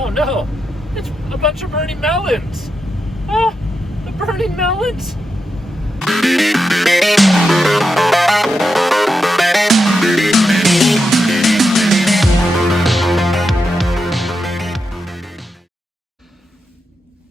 Oh no, it's a bunch of burning melons. Oh, the burning melons.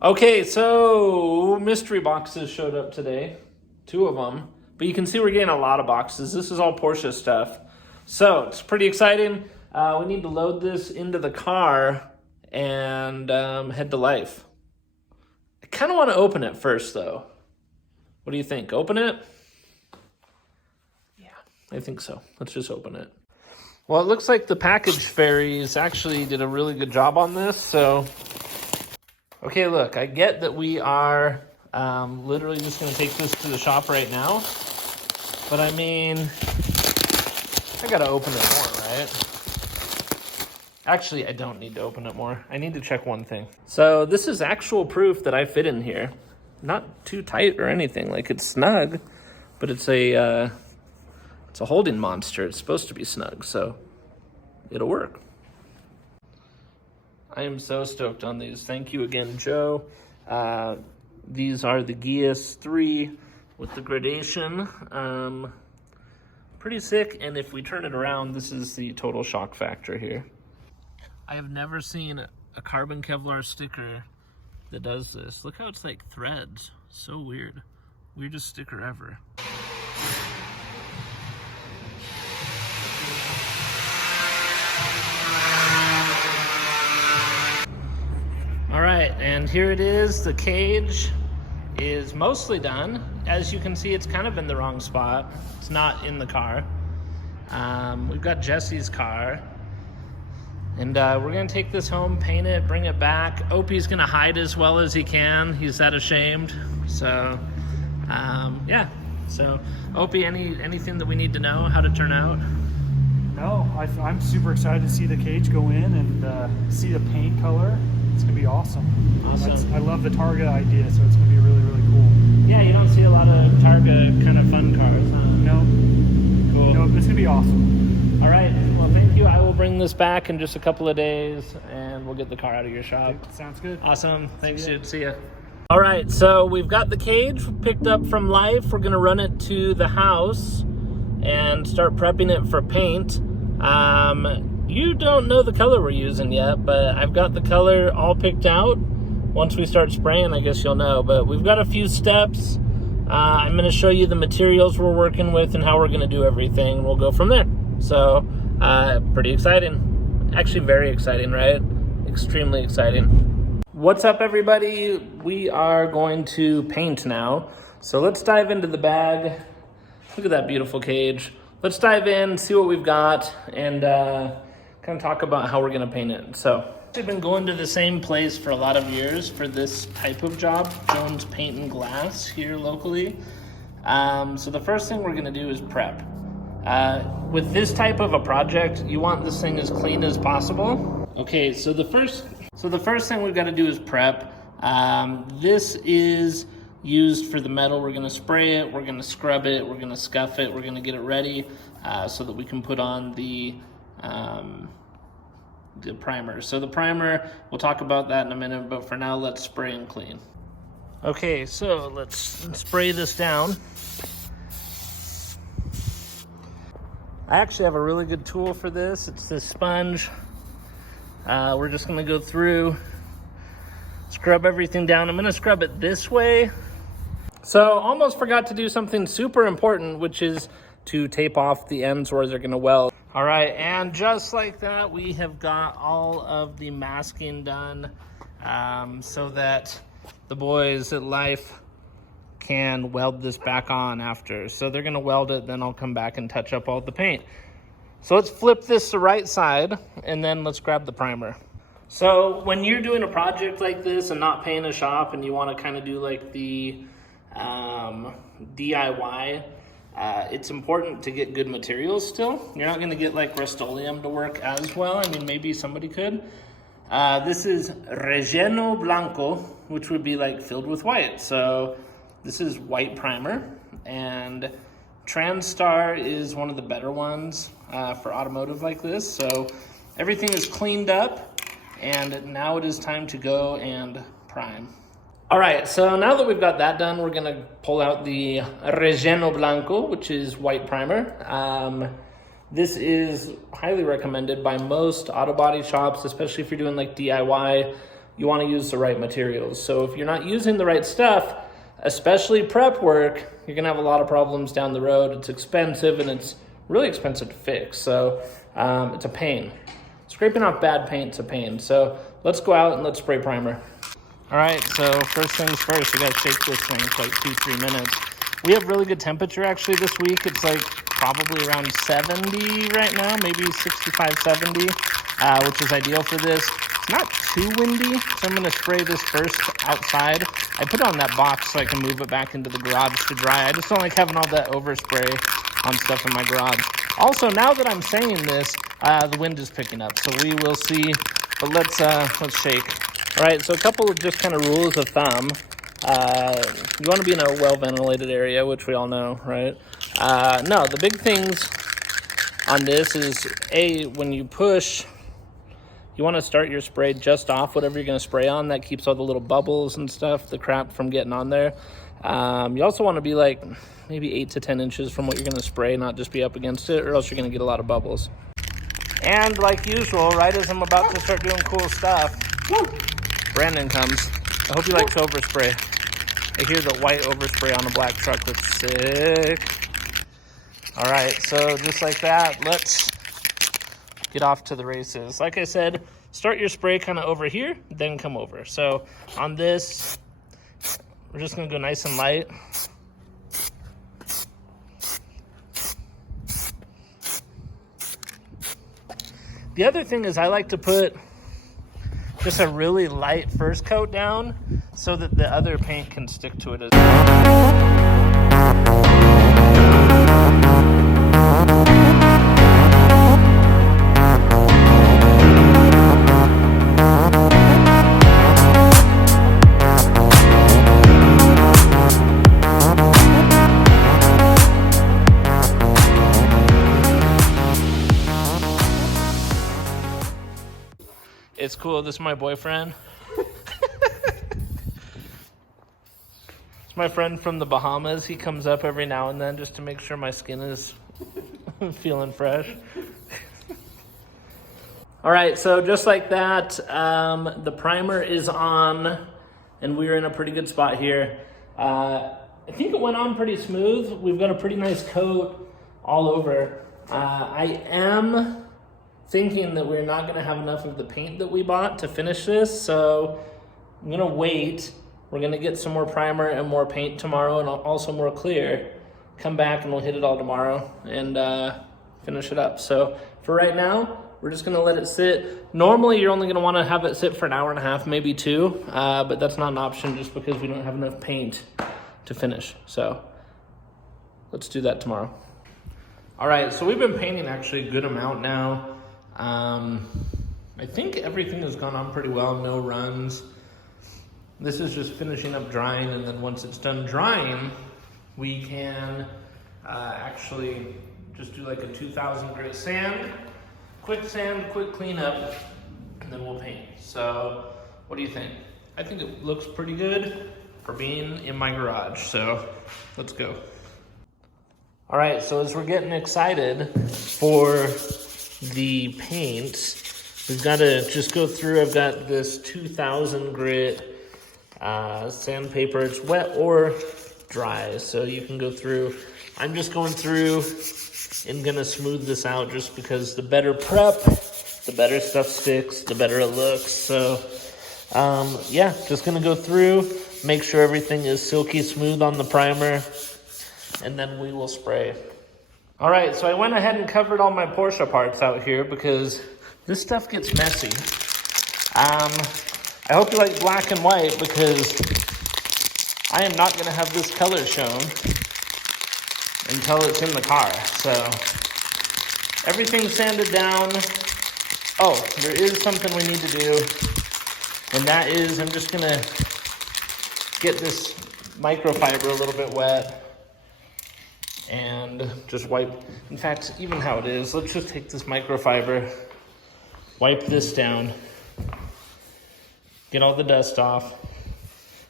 Okay, so mystery boxes showed up today, 2 of them, but you can see we're getting a lot of boxes. This is all Porsche stuff, so it's pretty exciting. We need to load this into the car and head to LYFE. I kind of want to open it first, though. What do you think? Open it? Yeah, I think so. Let's just open it. Well, it looks like the package fairies actually did a really good job on this, so... Okay, look, I get that we are literally just going to take this to the shop right now. But I mean, I got to open it more, right? Actually, I don't need to open it more. I need to check one thing. So this is actual proof that I fit in here. Not too tight or anything. Like, it's snug, but it's a holding monster. It's supposed to be snug, so it'll work. I am so stoked on these. Thank you again, Joe. These are the Gias 3 with the gradation. Pretty sick, and if we turn it around, this is the total shock factor here. I have never seen a carbon Kevlar sticker that does this. Look how it's like threads. So weird. Weirdest sticker ever. All right, and here it is. The cage is mostly done. As you can see, it's kind of in the wrong spot. It's not in the car. We've got Jesse's car. And we're gonna take this home, paint it, bring it back. Opie's gonna hide as well as he can. He's that ashamed. So, yeah. So, Opie, anything that we need to know how to turn out? No, I'm super excited to see the cage go in and see the paint color. It's gonna be awesome. Awesome. I love the Targa idea, so it's gonna be really, really cool. Yeah, you don't see a lot of Targa kind of fun cars, huh? No. Cool. No, it's gonna be awesome. All right, well, thank you. I will bring this back in just a couple of days, and we'll get the car out of your shop. Sounds good. Awesome. Thanks, dude. See ya. All right, so we've got the cage picked up from LYFE. We're gonna run it to the house and start prepping it for paint. You don't know the color we're using yet, but I've got the color all picked out. Once we start spraying, I guess you'll know, but we've got a few steps. I'm gonna show you the materials we're working with and how we're gonna do everything. We'll go from there. So, pretty exciting. Actually very exciting, right? Extremely exciting. What's up, everybody? We are going to paint now. So let's dive into the bag. Look at that beautiful cage. Let's dive in, see what we've got, and kind of talk about how we're gonna paint it. So, I've been going to the same place for a lot of years for this type of job, Jones Paint and Glass here locally. So the first thing we're gonna do is prep. With this type of a project, you want this thing as clean as possible. Okay, so the first thing we've gotta do is prep. This is used for the metal. We're gonna spray it, we're gonna scrub it, we're gonna scuff it, we're gonna get it ready so that we can put on the primer. So the primer, we'll talk about that in a minute, but for now, let's spray and clean. Okay, so let's spray this down. I actually have a really good tool for this. It's this sponge. We're just gonna go through, scrub everything down. I'm gonna scrub it this way. So almost forgot to do something super important, which is to tape off the ends where they're gonna weld. All right, and just like that, we have got all of the masking done so that the boys at LYFE can weld this back on after. So they're gonna weld it, then I'll come back and touch up all the paint. So let's flip this the right side, and then let's grab the primer. So when you're doing a project like this and not paying a shop and you wanna kind of do like the DIY, it's important to get good materials still. You're not gonna get like Rust-Oleum to work as well. I mean, maybe somebody could. This is Relleno Blanco, which would be like filled with white. So this is white primer, and TransStar is one of the better ones for automotive like this. So everything is cleaned up, And now it is time to go and prime. All right, so now that we've got that done, we're gonna pull out the Relleno Blanco, which is white primer. This is highly recommended by most auto body shops, especially if you're doing like DIY. You wanna use the right materials. So if you're not using the right stuff, especially prep work, you're gonna have a lot of problems down the road. It's expensive and it's really expensive to fix. So it's a pain. Scraping off bad paint's a pain. So let's go out and let's spray primer. All right, so first things first, we gotta shake this thing for like 2-3 minutes. We have really good temperature actually this week. It's like probably around 70 right now, maybe 65, 70, which is ideal for this. It's not too windy, so I'm gonna spray this first outside. I put it on that box so I can move it back into the garage to dry. I just don't like having all that overspray on stuff in my garage. Also, now that I'm saying this, the wind is picking up, so we will see, but let's shake. All right, so a couple of just kind of rules of thumb. You want to be in a well-ventilated area, which we all know, right? No, the big things on this is, when you push, you want to start your spray just off whatever you're going to spray on. That keeps all the little bubbles and stuff, the crap from getting on there. You also want to be like maybe 8 to 10 inches from what you're going to spray, not just be up against it, or else you're going to get a lot of bubbles. And like usual, right as I'm about to start doing cool stuff, Brandon comes. I hope he likes overspray. I hear the white overspray on a black truck looks sick. All right, so just like that, let's get off to the races. Like I said, start your spray kind of over here, then come over. So on this, we're just gonna go nice and light. The other thing is I like to put just a really light first coat down so that the other paint can stick to it as well. It's cool. This is my boyfriend. It's my friend from the Bahamas. He comes up every now and then just to make sure my skin is feeling fresh. All right, so just like that, the primer is on, and we're in a pretty good spot here. I think it went on pretty smooth. We've got a pretty nice coat all over. I am thinking that we're not gonna have enough of the paint that we bought to finish this, so I'm gonna wait. We're gonna get some more primer and more paint tomorrow, and also more clear. Come back and we'll hit it all tomorrow and finish it up. So for right now, we're just gonna let it sit. Normally you're only gonna wanna have it sit for an hour and a half, maybe 2, but that's not an option just because we don't have enough paint to finish. So let's do that tomorrow. All right, so we've been painting actually a good amount now. I think everything has gone on pretty well, no runs. This is just finishing up drying, and then once it's done drying, we can actually just do like a 2,000 grit sand, quick cleanup, and then we'll paint. So what do you think? I think it looks pretty good for being in my garage, so let's go. All right, so as we're getting excited for the paint, we've got to just go through. I've got this 2,000 grit sandpaper. It's wet or dry, so you can go through. I'm just going through and gonna smooth this out just because the better prep, the better stuff sticks, the better it looks. So yeah, just gonna go through, make sure everything is silky smooth on the primer, and then we will spray. All right, so I went ahead and covered all my Porsche parts out here because this stuff gets messy. I hope you like black and white because I am not gonna have this color shown until it's in the car. So everything's sanded down. Oh, there is something we need to do, and that is I'm just gonna get this microfiber a little bit wet and just wipe. In fact, even how it is, let's just take this microfiber, wipe this down, get all the dust off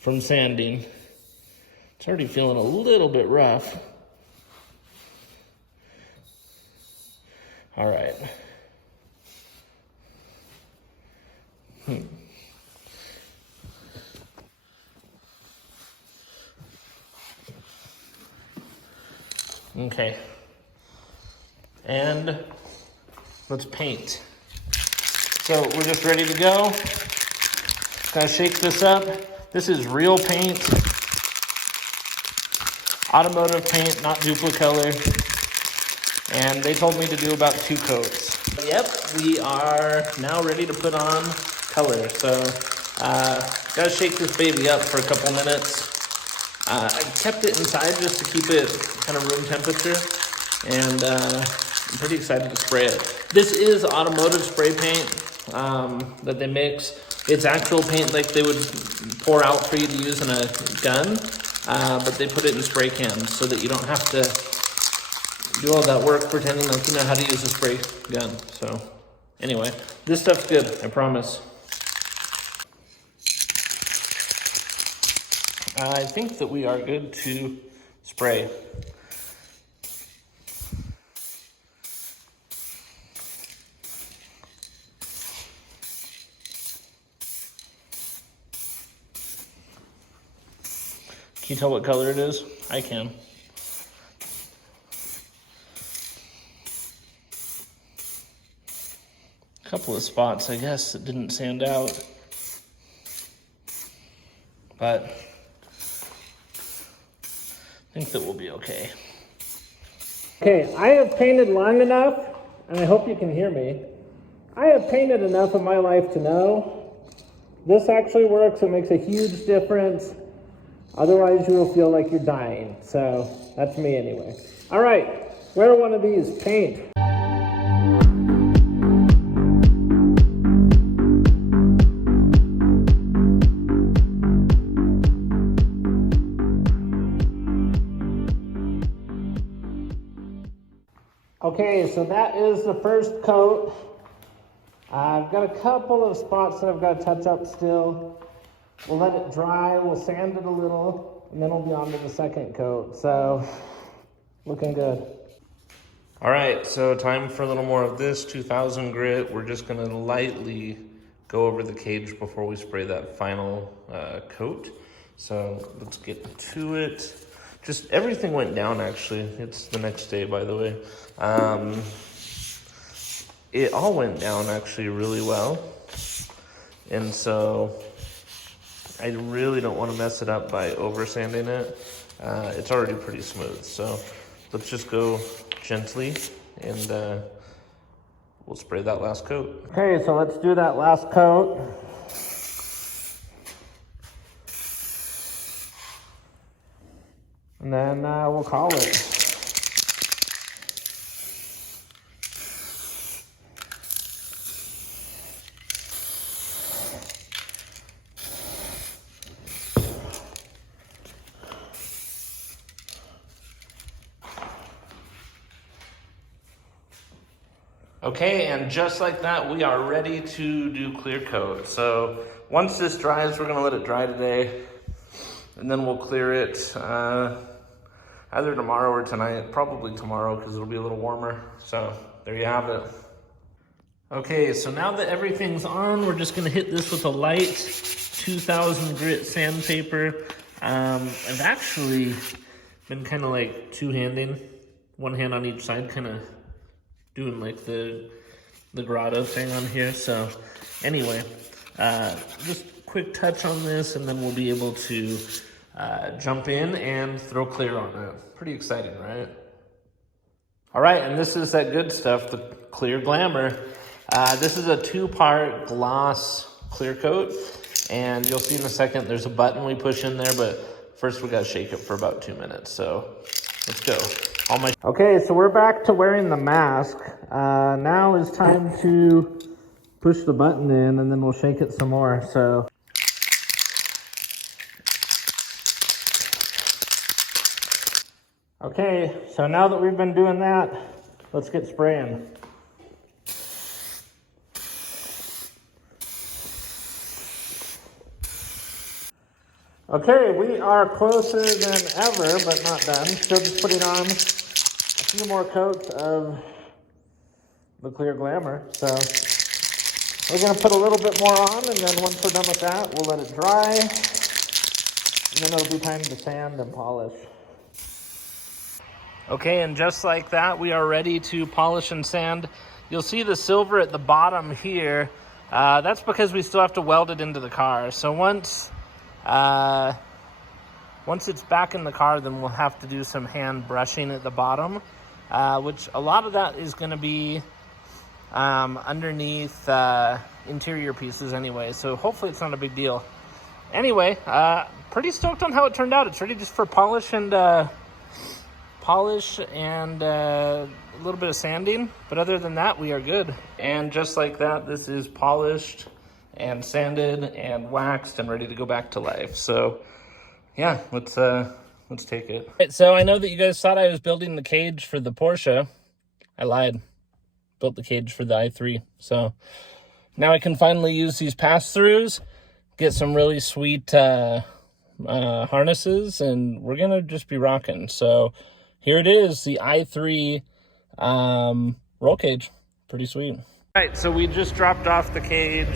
from sanding. It's already feeling a little bit rough. All right. Okay. And let's paint. So we're just ready to go. Gotta shake this up. This is real paint. Automotive paint, not Duplicolor. And they told me to do about 2 coats. Yep, we are now ready to put on color. So, gotta shake this baby up for a couple minutes. I kept it inside just to keep it kind of room temperature. And I'm pretty excited to spray it. This is automotive spray paint that they mix. It's actual paint like they would pour out for you to use in a gun. But they put it in spray cans so that you don't have to do all that work pretending like you know how to use a spray gun. So anyway, this stuff's good, I promise. I think that we are good to spray. Can you tell what color it is? I can. A couple of spots, I guess, that didn't sand out. But I think that we'll be okay. Okay, I have painted long enough, and I hope you can hear me. I have painted enough in my life to know this actually works. It makes a huge difference. Otherwise, you will feel like you're dying. So that's me anyway. All right, wear one of these, paint. Okay, so that is the first coat. I've got a couple of spots that I've got to touch up still. We'll let it dry, we'll sand it a little, and then we'll be on to the second coat. So, looking good. All right, so time for a little more of this 2000 grit. We're just gonna lightly go over the cage before we spray that final coat. So let's get to it. Just everything went down actually. It's the next day, by the way. It all went down actually really well. And so I really don't want to mess it up by over sanding it. It's already pretty smooth. So let's just go gently and we'll spray that last coat. Okay, so let's do that last coat. And then we'll call it. Okay, and just like that, we are ready to do clear coat. So once this dries, we're gonna let it dry today, and then we'll clear it either tomorrow or tonight, probably tomorrow because it'll be a little warmer. So there you have it. Okay, so now that everything's on, we're just gonna hit this with a light 2000 grit sandpaper. I've actually been kind of like two-handing, one hand on each side, kind of doing like the grotto thing on here. So anyway, just quick touch on this and then we'll be able to jump in and throw clear on it. Pretty exciting, right? All right, and this is that good stuff, the clear glamour. This is a 2-part gloss clear coat, and you'll see in a second there's a button we push in there, but first we gotta shake it for about 2 minutes. So let's go. Okay, so we're back to wearing the mask. Now is time to push the button in and then we'll shake it some more. So okay, so now that we've been doing that, let's get spraying. Okay, we are closer than ever, but not done. Still just putting on a few more coats of the clear glamour. So we're gonna put a little bit more on, and then once we're done with that, we'll let it dry. And then it'll be time to sand and polish. Okay, and just like that, we are ready to polish and sand. You'll see the silver at the bottom here. That's because we still have to weld it into the car. So once it's back in the car, then we'll have to do some hand brushing at the bottom, which a lot of that is going to be underneath interior pieces anyway. So hopefully it's not a big deal. Anyway, pretty stoked on how it turned out. It's ready just for polish and a little bit of sanding, but other than that, we are good. And just like that, this is polished and sanded and waxed and ready to go back to life. So yeah, let's take it. Right, so I know that you guys thought I was building the cage for the Porsche. I lied. Built the cage for the i3. So now I can finally use these pass-throughs, get some really sweet harnesses, and we're gonna just be rocking. So here it is, the i3 roll cage. Pretty sweet. All right, so we just dropped off the cage.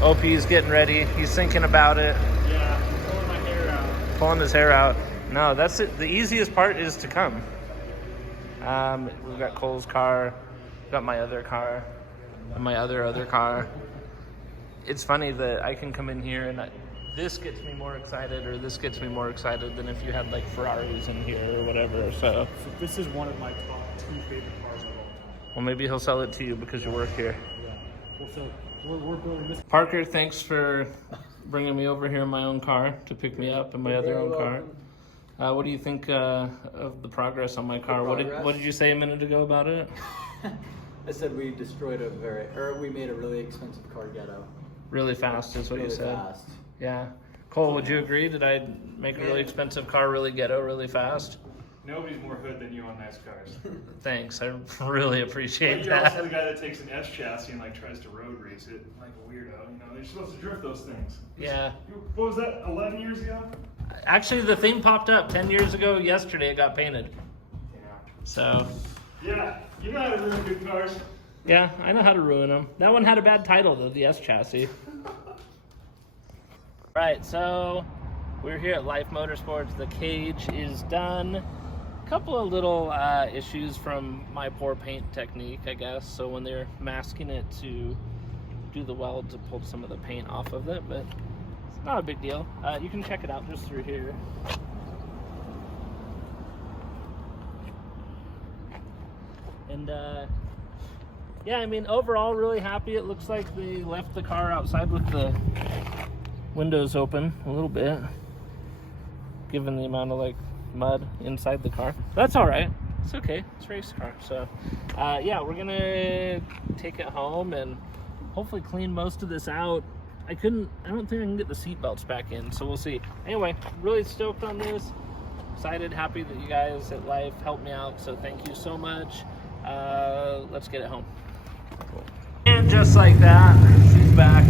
OP's getting ready. He's thinking about it. Yeah, pulling my hair out. Pulling his hair out. No, that's it. The easiest part is to come. We've got Cole's car, got my other car, and my other car. It's funny that I can come in here and this gets me more excited, or this gets me more excited than if you had like Ferraris in here or whatever. So this is one of my top 2 favorite cars of all time. Well, maybe he'll sell it to you because you work here. Yeah, we're building this. Parker, thanks for bringing me over here in my own car to pick me up in my other own car. What do you think of the progress on my car? What did you say a minute ago about it? I said we destroyed we made a really expensive car ghetto. Really fast is what you said. Fast. Yeah. Cole, would you agree? Did I make a really expensive car really ghetto, really fast? Nobody's more hood than you on nice cars. Thanks, I really appreciate You're that. also the guy that takes an S chassis and like tries to road race it like a weirdo. You know, they're supposed to drift those things. Yeah. What was that? 11 years ago? Actually, the thing popped up 10 years ago. Yesterday, it got painted. Yeah. So. Yeah, you know how to ruin good cars. Yeah, I know how to ruin them. That one had a bad title though, the S chassis. Right, so we're here at LYFE Motorsports. The cage is done. A couple of little issues from my poor paint technique, I guess. So when they're masking it to do the weld to pull some of the paint off of it, but it's not a big deal. You can check it out just through here. And yeah, I mean, overall, really happy. It looks like they left the car outside with the windows open a little bit, given the amount of like mud inside the car. That's all right. It's okay. It's a race car. So yeah, we're gonna take it home and hopefully clean most of this out. I don't think I can get the seat belts back in, so we'll see. Anyway, really stoked on this. Excited, happy that you guys at LYFE helped me out, so thank you so much. Let's get it home. And just like that, she's back.